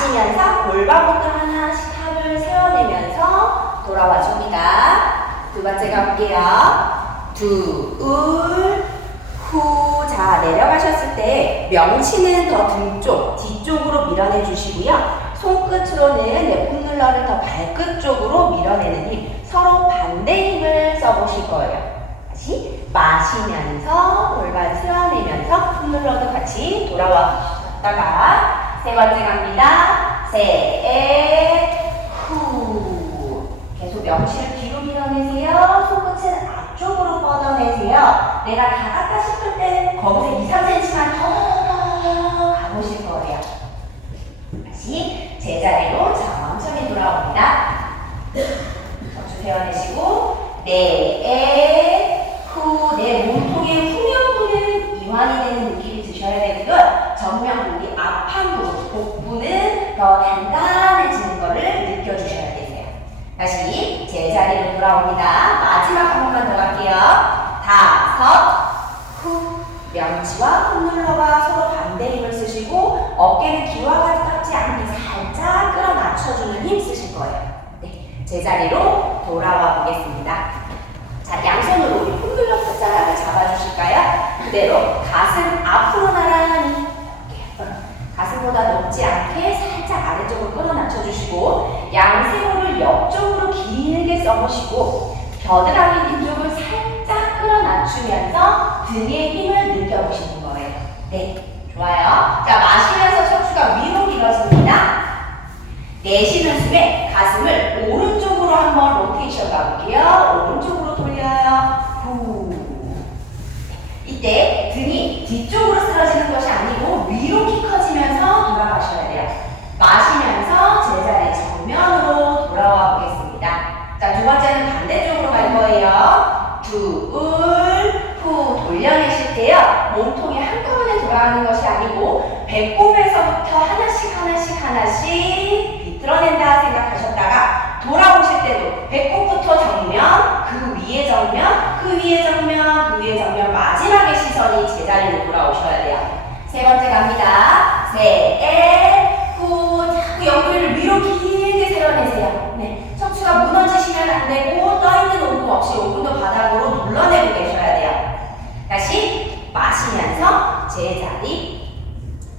마시면서 골반부터 하나씩 탑을 세워내면서 돌아와 줍니다. 두 번째 가볼게요. 둘, 후. 자, 내려가셨을 때 명치는 더 등 쪽, 뒤쪽으로 밀어내 주시고요. 손끝으로는 내 폼롤러를 더 발끝 쪽으로 밀어내는 힘, 서로 반대 힘을 써보실 거예요. 다시 마시면서 골반 세워내면서 폼롤러도 같이 돌아왔다가 세 번째 갑니다. 세, 후. 계속 명치를 뒤로 밀어내세요. 손끝은 앞쪽으로 뻗어내세요. 내가 다 갔다 싶을 때는 거기서 2, 3cm만 더 가보실 거예요. 다시 제자리로 천천히 돌아옵니다. 척추 세워내시고 네, 후, 내 몸통에 후면부는 이완이 되는 느낌이 드셔야 되고요. 정면 부위, 앞판 부분, 복부는 더 단단해지는 거를 느껴주셔야 되세요. 다시 제자리로 돌아옵니다. 마지막 한 번만 더 갈게요. 다섯, 후, 명치와 콧눌러가 서로 반대 힘을 쓰시고 어깨는 기와 같지 않게 살짝 끌어 낮춰주는 힘 쓰실 거예요. 네, 제자리로 돌아와 보겠습니다. 자, 양손으로 우리 콧눌러 끝자락을 잡아주실까요? 그대로 가슴 앞으로 나란히 가슴보다 높지 않게 살짝 아래쪽으로 끌어 낮춰 주시고 양세호를 옆쪽으로 길게 써보시고 겨드랑이 뒤쪽을 살짝 끌어 낮추면서 등의 힘을 느껴보시는 거예요. 네, 좋아요. 자, 마시면서 척추가 위로 밀어집니다. 내쉬는 숨에 가슴을 오른쪽으로 한번 로테이션 가볼게요. 오른쪽으로 돌려요. 후. 이때 등이 뒤쪽으로 쓰러지는 것이 아니고 위로 키 커지면서 돌아가셔야 돼요. 마시면서 제자리 정면으로 돌아와 보겠습니다. 자, 두 번째는 반대쪽으로 갈 거예요. 둘, 후 돌려내실 때요. 몸통이 한꺼번에 돌아가는 것이 아니고 배꼽에서부터 하나씩 하나씩 하나씩 비틀어낸다 생각하셨다가 돌아오실 때도 배꼽부터 정면, 그 위에 정면, 그 위에 정면, 그 위에 정면 마지막에 시선이 제자리로 돌아오셔야 돼요. 세 번째 갑니다. 세, 후, 시면 안 되고 떠있는 온도 없이 5분 더 바닥으로 눌러내고 계셔야 돼요. 다시 마시면서 제자리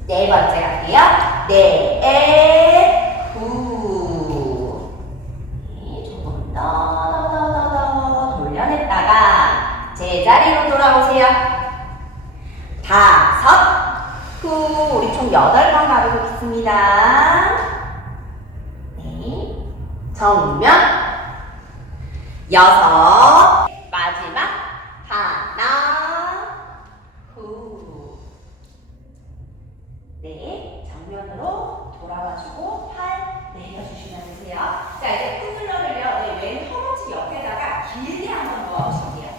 네 번째 갈게요. 네, 후. 네, 조금 더, 더, 더, 더, 더 돌려냈다가 제자리로 돌아오세요. 다섯, 후. 우리 총 여덟 번 가보겠습니다. 네. 정면. 여섯. 마지막. 하나. 후. 네. 정면으로 돌아와주고 팔 내려주시면 되세요. 자, 이제 콧물러를요. 네, 왼 허벅지 옆에다가 길게 한번 놓아주실게요.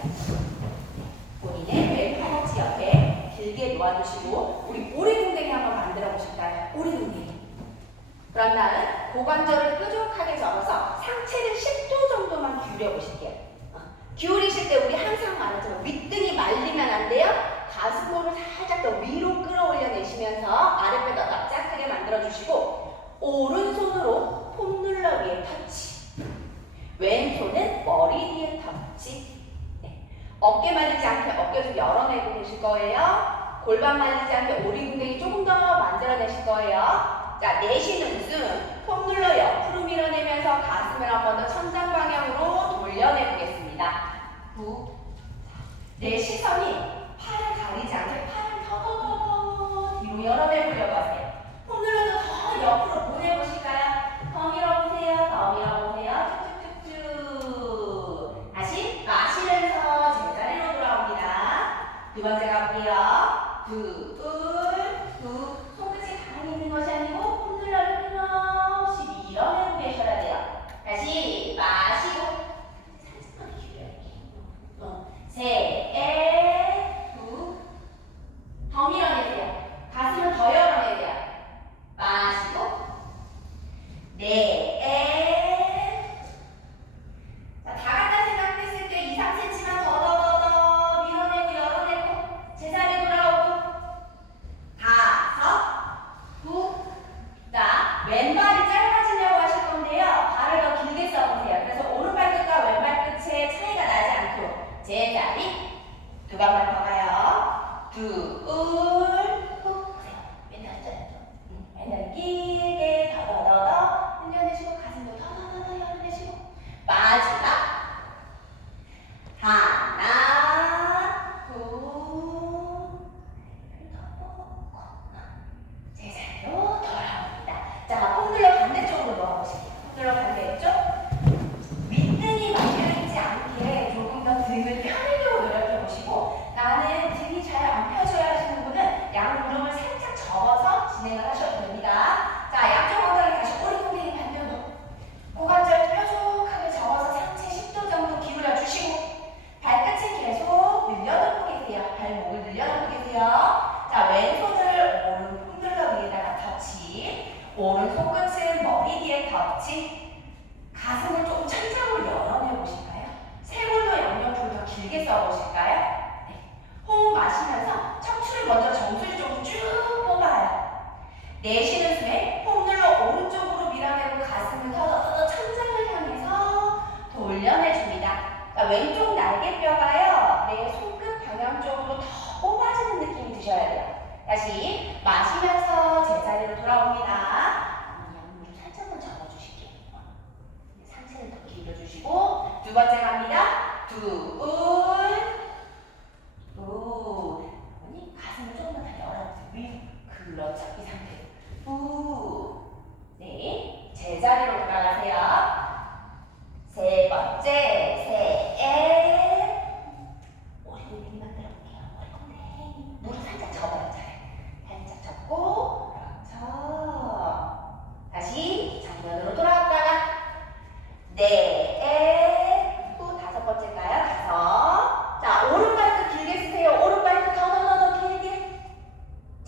본인의 왼 허벅지 옆에 길게 놓아주시고 우리 오리궁뎅이 한번 만들어 보실까요? 오리궁뎅이. 그런 다음 고관절을 뾰족하게 접어서 상체를 10도 정도만 기울여 보실게요. 어, 기울이실 때 우리 항상 말하지만 윗등이 말리면 안 돼요. 가슴골을 살짝 더 위로 끌어올려 내시면서 아랫배 더 납작하게 만들어 주시고 오른손으로 폼눌러 위에 터치. 왼손은 머리 뒤에 터치. 네. 어깨 말리지 않게 어깨 좀 열어내고 계실 거예요. 골반 말리지 않게 오리궁뎅이 조금 더 만들어내실 거예요. 자, 내쉬는 숨, 폼 눌러 옆으로 밀어내면서 가슴을 한 번 더 천장 방향으로 돌려내보겠습니다. 후. 내 시선이 팔을 가리지 않게 팔을 더더더더 뒤로 열어내보려고 하세요. 폼 눌러서 더 옆으로 보내보실까요? 더 밀어보세요. 더 밀어보세요. 쭉쭉쭉쭉. 다시 마시면서 제자리로 돌아옵니다. 두 번째 가볼게요. 둘, 두. 손끝이 가만히 있는 것이 아니고 폼눌러를 끊임없이 밀어내고 계셔야 돼요. 다시 마시고 살짝 기울여요. 어, 세,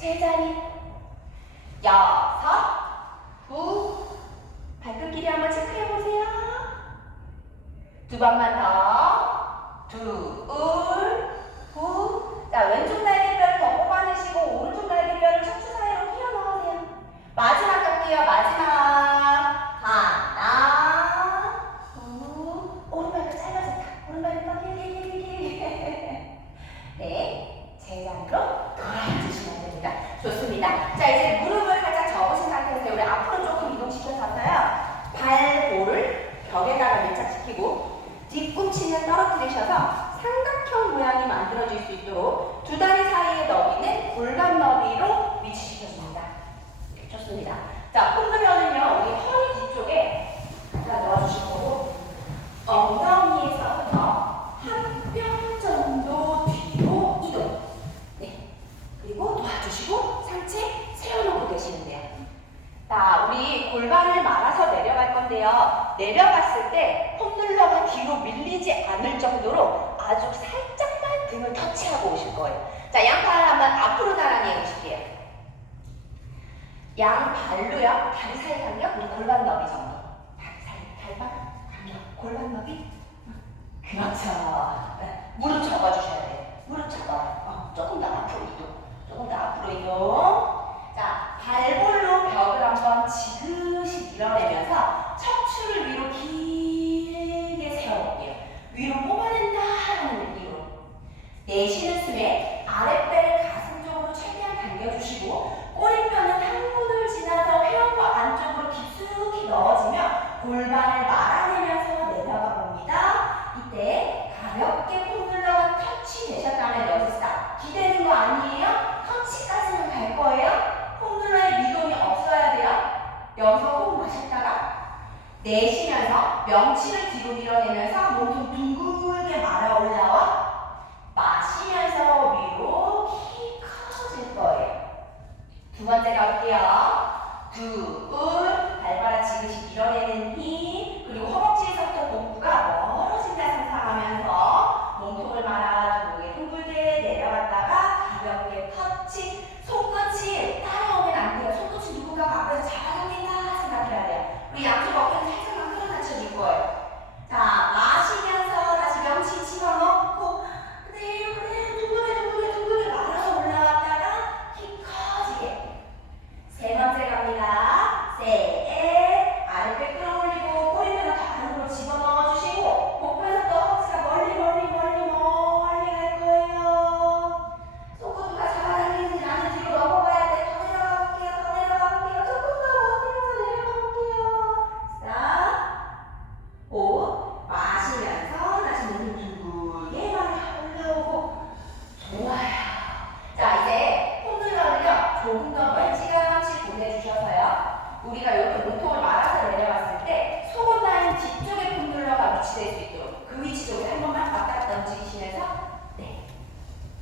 세 자리. 여섯. 후 발끝 길이 한번 체크해 보세요. 두 번만 더두울후자 왼쪽 날개뼈를 더 뽑아내시고 오른쪽 날개뼈를 척추 사이로 휘어넣으세요. 마지막 갈게요. 마지막. 해주셔서 삼각형 모양이 만들어질 수 있도록 두 다리 사이의 너비는 골반 너비로 위치시켰습니다. 좋습니다. 자, 위로 뽑아낸다라는 느낌으로 내쉬는 숨에 아랫배를 가슴 쪽으로 최대한 당겨주시고 꼬리뼈는 항문을 지나서 회원부 안쪽으로 깊숙이 넣어지며 골반을 말아내면서 내려가 봅니다. 이때 가볍게 폼들러가 터치되셨다면 여기서 기대는 거 아니에요? 터치까지는 갈 거예요? 폼들러의 미동이 없어야 돼요? 여기서 호흡 마셨다가 내쉬면서 명치를 정리해 주셔서요. 우리가 이렇게 몸통을 말아서 내려왔을 때 속옷 라인 뒤쪽에 품둘러가 위치될 수 있도록 그 위치 쪽에 한 번만 바닥 던지시면서 네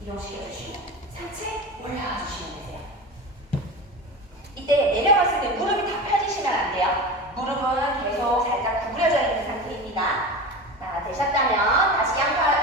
이동시켜 주시면 상체 올라와 주시면 되세요. 이때 내려갔을 때 무릎이 다 펴지시면 안 돼요. 무릎은 계속 살짝 구부려져 있는 상태입니다. 자, 되셨다면 다시 양팔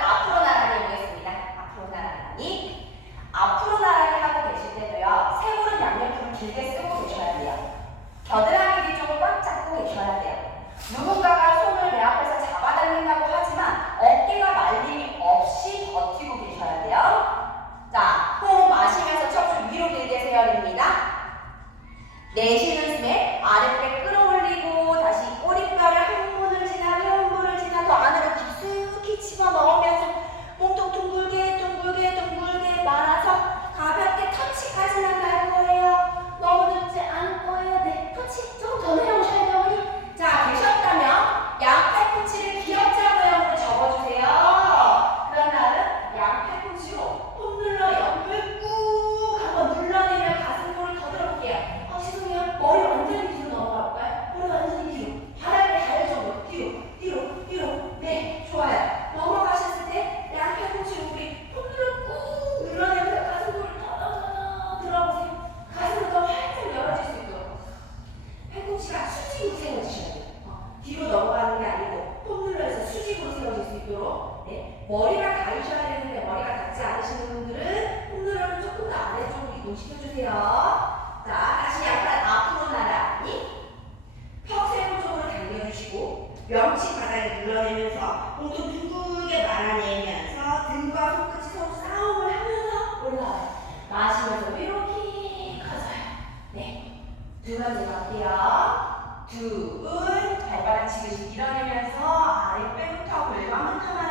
The Asian is made RFK 머리가 닿으셔야 되는데 머리가 닿지 않으시는 분들은 홈누러를 조금 더 아래쪽으로 이동시켜주세요. 자, 다시 약간 앞으로 나란히 턱세로 쪽으로 당겨주시고 명치 바닥에 눌러내면서 몸도 둥근 게 말아내면서 등과 손끝이 서로 싸움을 하면서 올라와요. 마시면서 이렇게 커져요. 네, 두 번째 갈게요. 둘, 발바닥 지그시 밀어내면서 아래 빼부터 골반부터만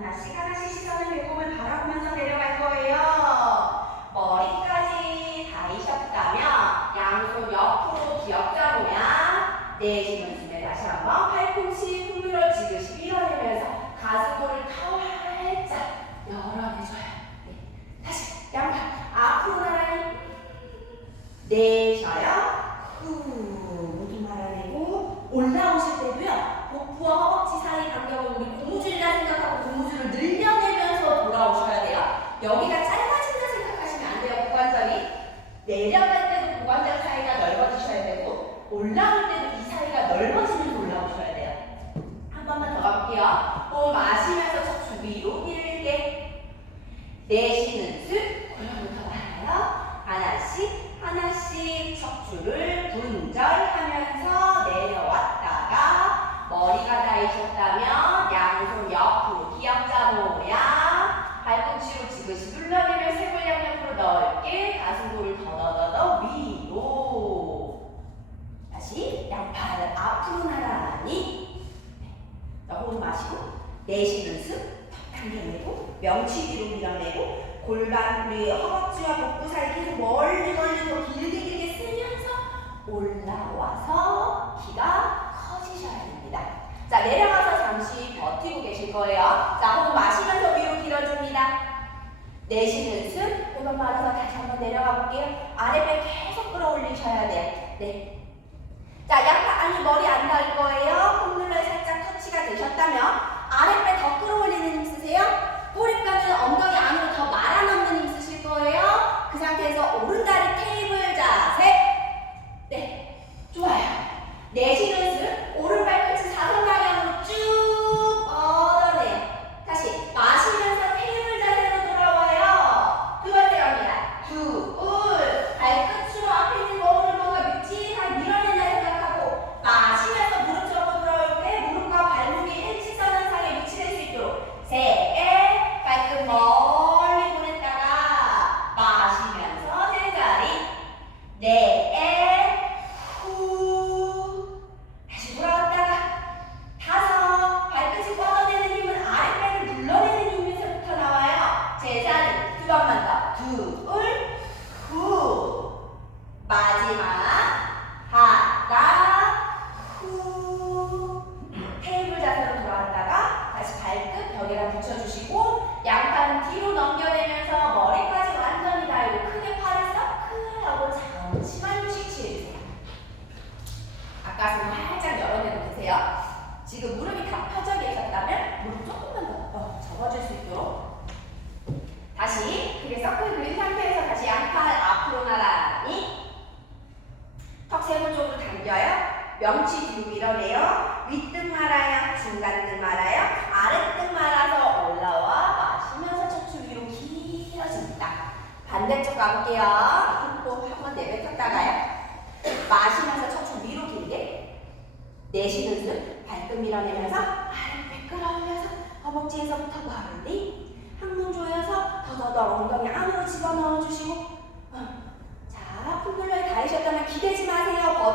나 시간 하나씩 시선을 배꼽을 바라보면서 내려가 내쉬 연습, 턱 당겨내고, 명치 뒤로 밀어내고, 골반, 우리 허벅지와 복부 사이 계속 멀리 멀리 더 길게 길게 쓰면서 올라와서 키가 커지셔야 됩니다. 자, 내려가서 잠시 버티고 계실 거예요. 자, 호흡 마시면서 위로 길어줍니다. 내쉬는 숨, 호흡 받아서 다시 한번 내려가 볼게요. 아랫배 계속 끌어올리셔야 돼요. 네. 자, 약간, 아니, 머리 안 닿을 거예요. 콧물로 살짝 터치가 되셨다면 아랫배 더 끌어올리는 힘 쓰세요. 꼬리뼈는 엉덩이 안으로 더 말아넣는 힘 쓰실 거예요. 그 상태에서 오른 다리 테이블 자세. 네, 좋아요. 내쉬는 zero down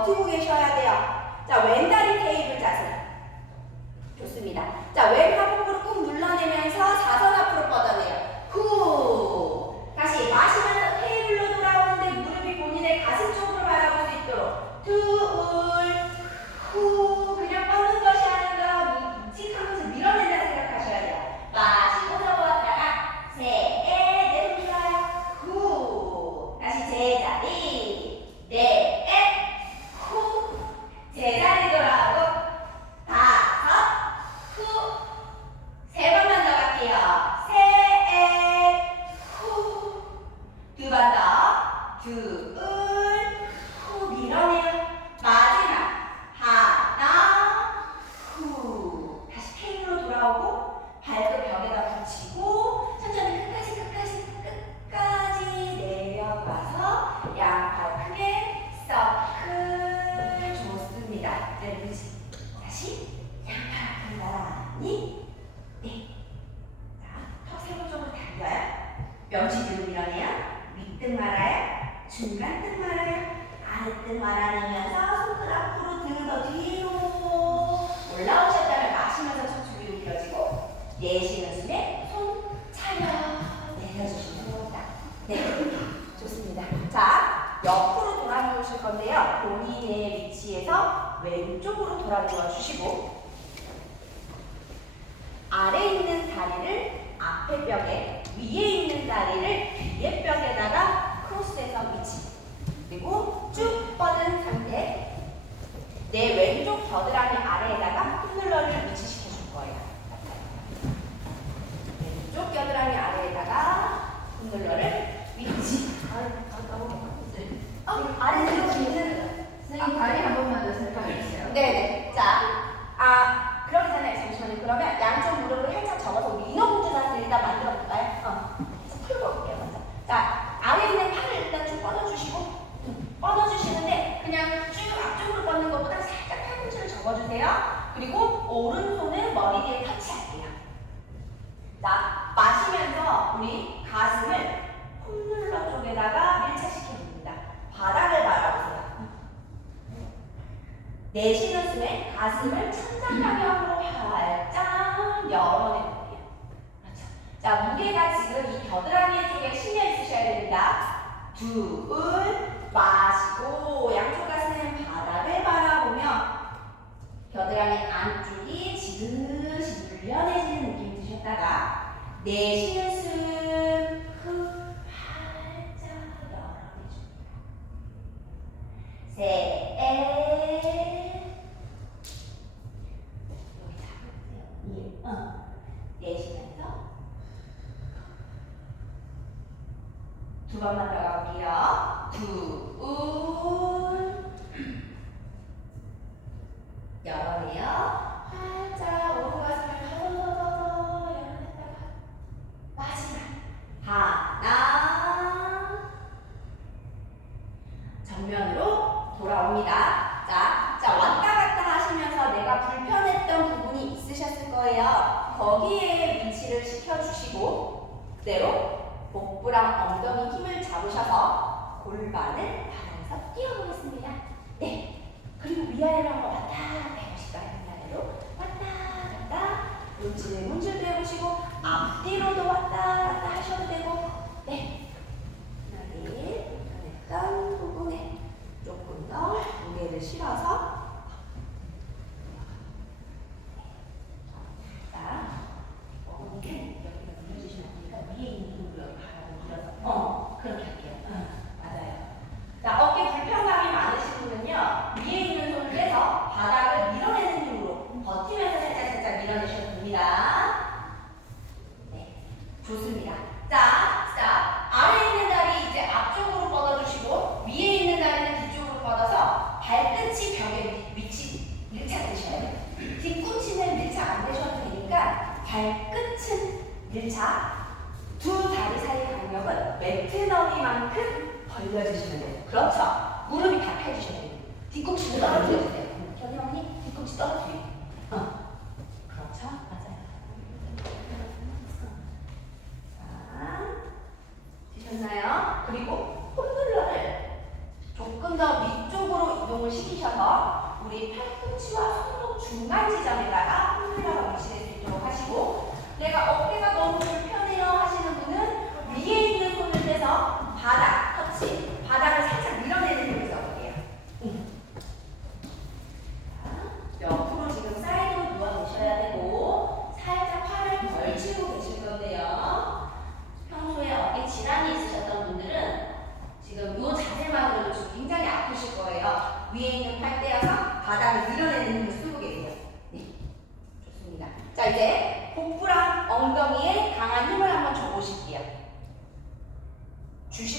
버티고 계셔야 돼요. 자, 왼다리 테이블 자세. 좋습니다. 자, 왼 다리를 앞에 벽에 위에 있는 다리를 뒤에 벽에다가 크로스해서 위치. 그리고 쭉 뻗은 상태 내 왼쪽 겨드랑이 아래에다가 흔들러를 위치시켜 줄 거예요. 왼쪽 겨드랑이 아래에다가 흔들러를 위치. 어, 아래로 있는 아, 다리 한 번만 더 설명해 주세요. 네네. 자 손을 홈룰러 쪽에다가 밀착시켜줍니다. 바닥을 바라보세요. 내쉬는 숨에 가슴을 천장가격으로 활짝 열어내볼게요. 그렇죠. 자, 무게가 지금 이 겨드랑이 쪽에 실려 있으셔야 됩니다. 둘, 마시고 양쪽 가슴 바닥을 바라보며 겨드랑이 안쪽이 지그시 눌려내지는 느낌 드셨다가 내쉬는 숨 셋, 여기 잡으세요. 일, 어. 내쉬면서 두 번만 더 가볼게요. 두, 우.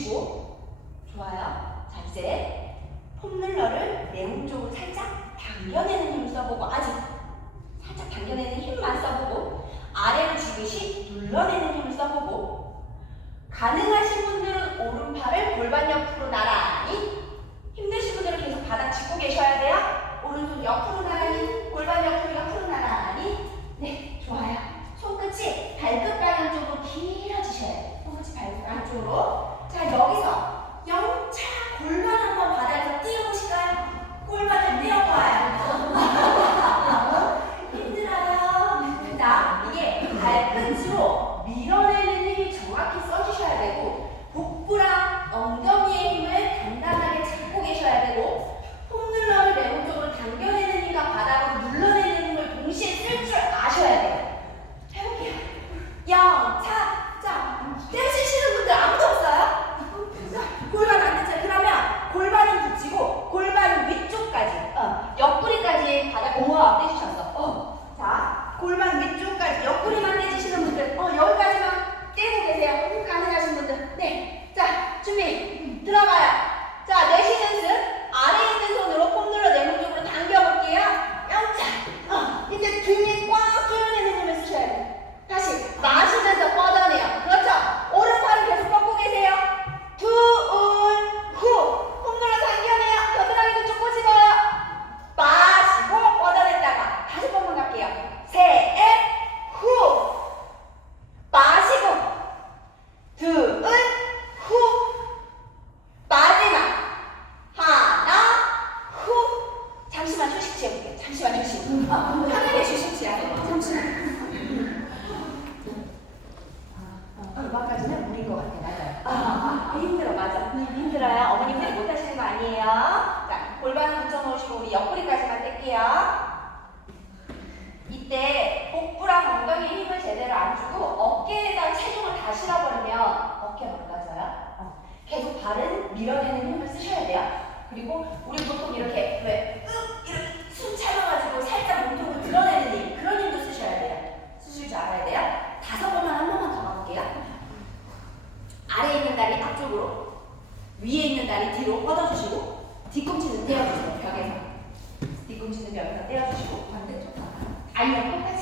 붙이고 좋아요. 자 이제 폼롤러를 내 몸 쪽으로 살짝 당겨내는 힘을 써보고 아직 살짝 당겨내는 힘만 써보고 아래로 주듯이 눌러내는 힘을 써보고 가능하신 분들은 오른팔을 골반 옆으로 나란히 힘드신 분들은 계속 바닥 짚고 계셔야 돼요. 오른손 옆으로 나란히 골반 옆으로 옆으로 나란히 네 좋아요. 손끝이 발끝 방향 쪽으로 길어지셔야 돼요. 손끝이 발끝 방향 쪽으로 있는 다리 앞쪽으로 위에 있는 다리 뒤로 뻗어주시고 뒤꿈치는 떼어주세요 벽에서. 뒤꿈치는 벽에서 떼어주시고 반대쪽 아니요?